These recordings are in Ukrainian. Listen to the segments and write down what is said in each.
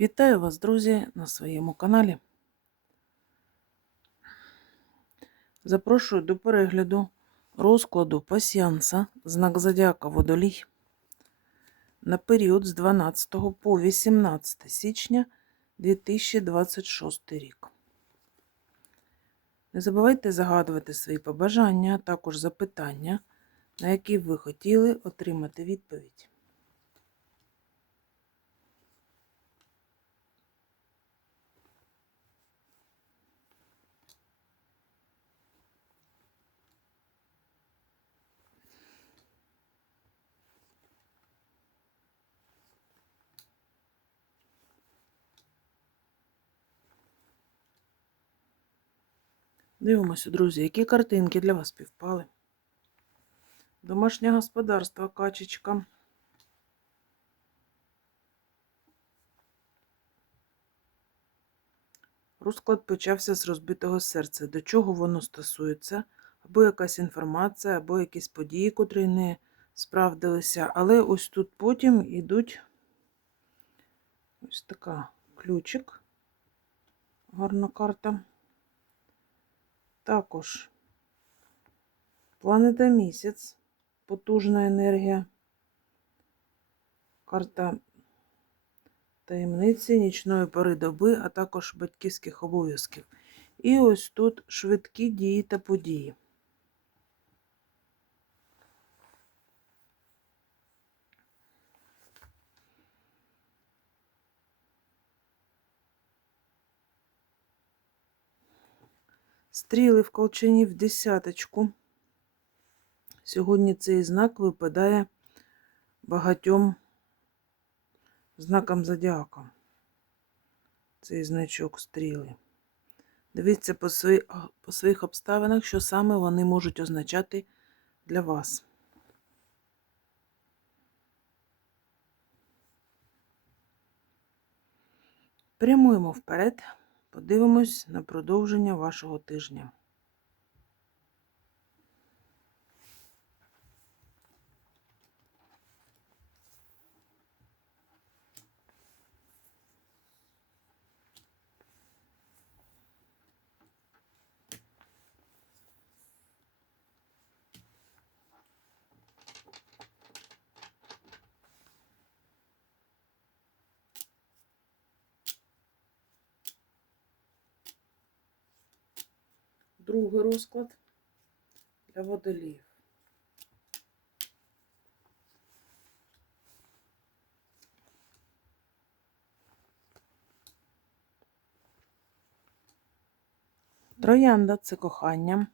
Вітаю вас, друзі, на своєму каналі. Запрошую до перегляду розкладу пасіанса знак Зодіака Водолій на період з 12 по 18 січня 2026 рік. Не забувайте загадувати свої побажання, а також запитання, на які ви хотіли отримати відповідь. Дивимося, друзі, які картинки для вас співпали. Домашнє господарство, качечка. Розклад почався з розбитого серця. До чого воно стосується? Або якась інформація, або якісь події, котрі не справдилися. Але ось тут потім йдуть ось така ключик. Гарна карта. Також планета місяць, потужна енергія, карта таємниці, нічної пори доби, а також батьківських обов'язків. І ось тут швидкі дії та події. Стріли в колчані в десяточку. Сьогодні цей знак випадає багатьом знакам зодіака. Цей значок стріли. Дивіться по, свої, по своїх обставинах, що саме вони можуть означати для вас. Прямуємо вперед. Подивимось на продовження вашого тижня. Другий розклад для водоліїв. Троянда це кохання.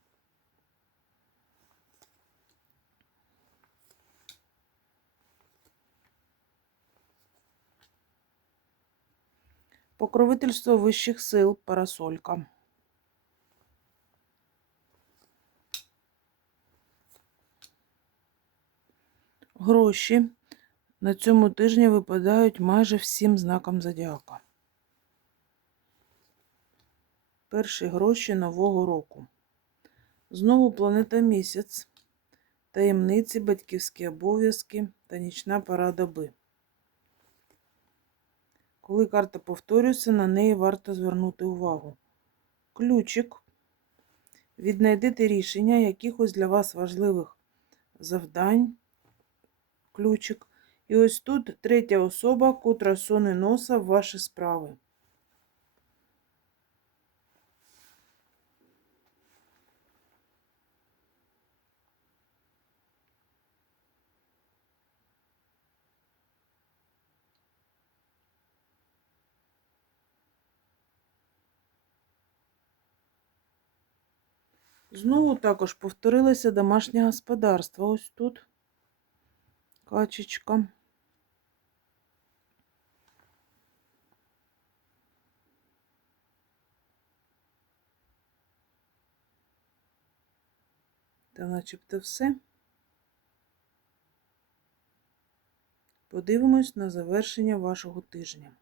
Покровительство вищих сил, парасолька. Гроші на цьому тижні випадають майже всім знакам зодіака. Перші гроші нового року. Знову планета місяць, таємниці, батьківські обов'язки та нічна пора доби. Коли карта повторюється, на неї варто звернути увагу. Ключик. Віднайдете рішення якихось для вас важливих завдань ключик. І ось тут третя особа, котра соне носа в ваші справи. Знову також повторилося домашнє господарство. Ось тут качечка. Та начебто все. Подивимось на завершення вашого тижня.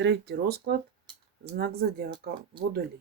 Третій розклад. Знак зодіака Водолій.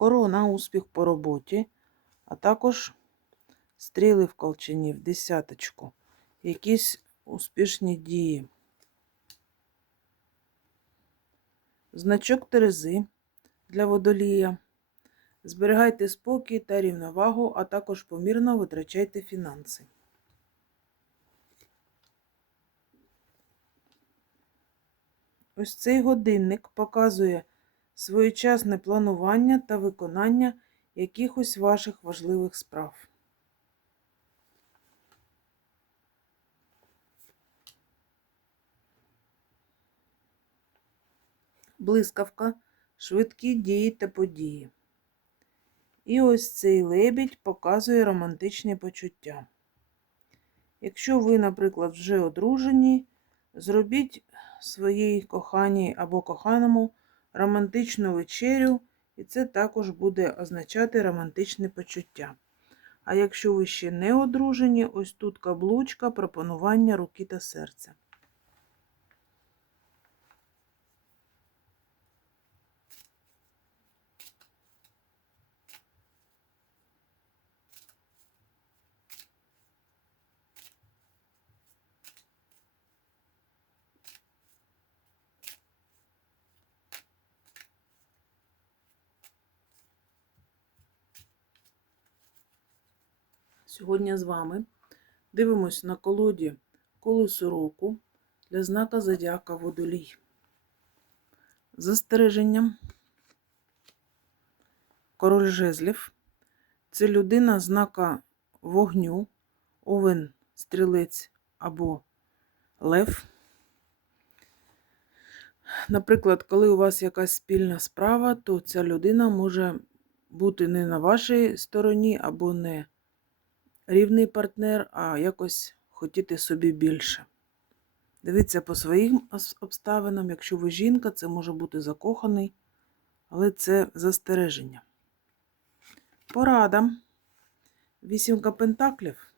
Корона, успіх по роботі, а також стріли в колчані в десяточку. Якісь успішні дії. Значок Терези для водолія. Зберігайте спокій та рівновагу, а також помірно витрачайте фінанси. Ось цей годинник показує своєчасне планування та виконання якихось ваших важливих справ. Блискавка, швидкі дії та події. І ось цей лебідь показує романтичні почуття. Якщо ви, наприклад, вже одружені, зробіть своїй коханій або коханому романтичну вечерю, і це також буде означати романтичне почуття. А якщо ви ще не одружені, ось тут каблучка пропонування руки та серця. Сьогодні з вами дивимось на колоді колесо року для знака Зодіака Водолій. Застереженням. Король жезлів. Це людина знака вогню, овен, стрілець або лев. Наприклад, коли у вас якась спільна справа, то ця людина може бути не на вашій стороні або не рівний партнер, а якось хотіти собі більше. Дивіться по своїм обставинам, якщо ви жінка, це може бути закоханий, але це застереження. Порада. Вісімка пентаклів.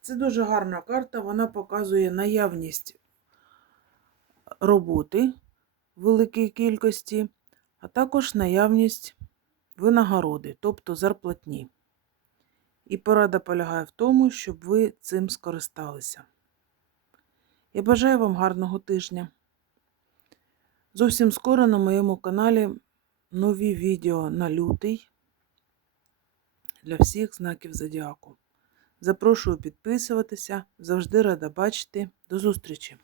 Це дуже гарна карта, вона показує наявність роботи великій кількості, а також наявність винагороди, тобто зарплатні. І порада полягає в тому, щоб ви цим скористалися. Я бажаю вам гарного тижня. Зовсім скоро на моєму каналі нові відео на лютий для всіх знаків Зодіаку. Запрошую підписуватися, завжди рада бачити. До зустрічі!